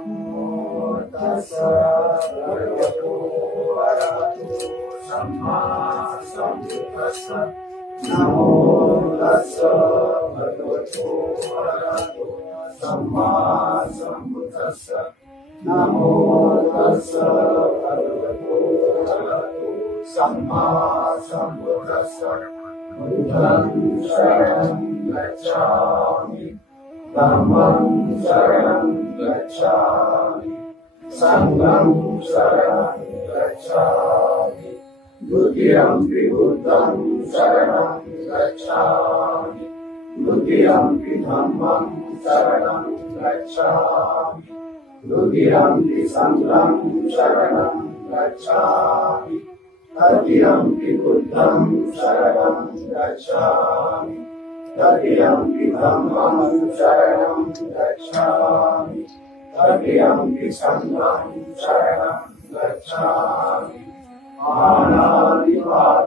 Namo tassa bhagavato arahato samma sambuddhassa. Namo tassa bhagavato arahato samma sambuddhassa. Namo tassa bhagavato arahato samma sambuddhassa. Buddham sharanam gacchami, Dhammam sharanam gacchami, Sangham sharanam gacchami, Dutiyampi Buddham sharanam gacchami, Dutiyampi Dhammam sharanam gacchami, Dutiyampi Sangham sharanam gacchami, Tatiyampi Buddham sharanam gacchami, Tatiyampi Dhammam sharanam gacchami, Tatiyampi Sangham sharanam gacchami,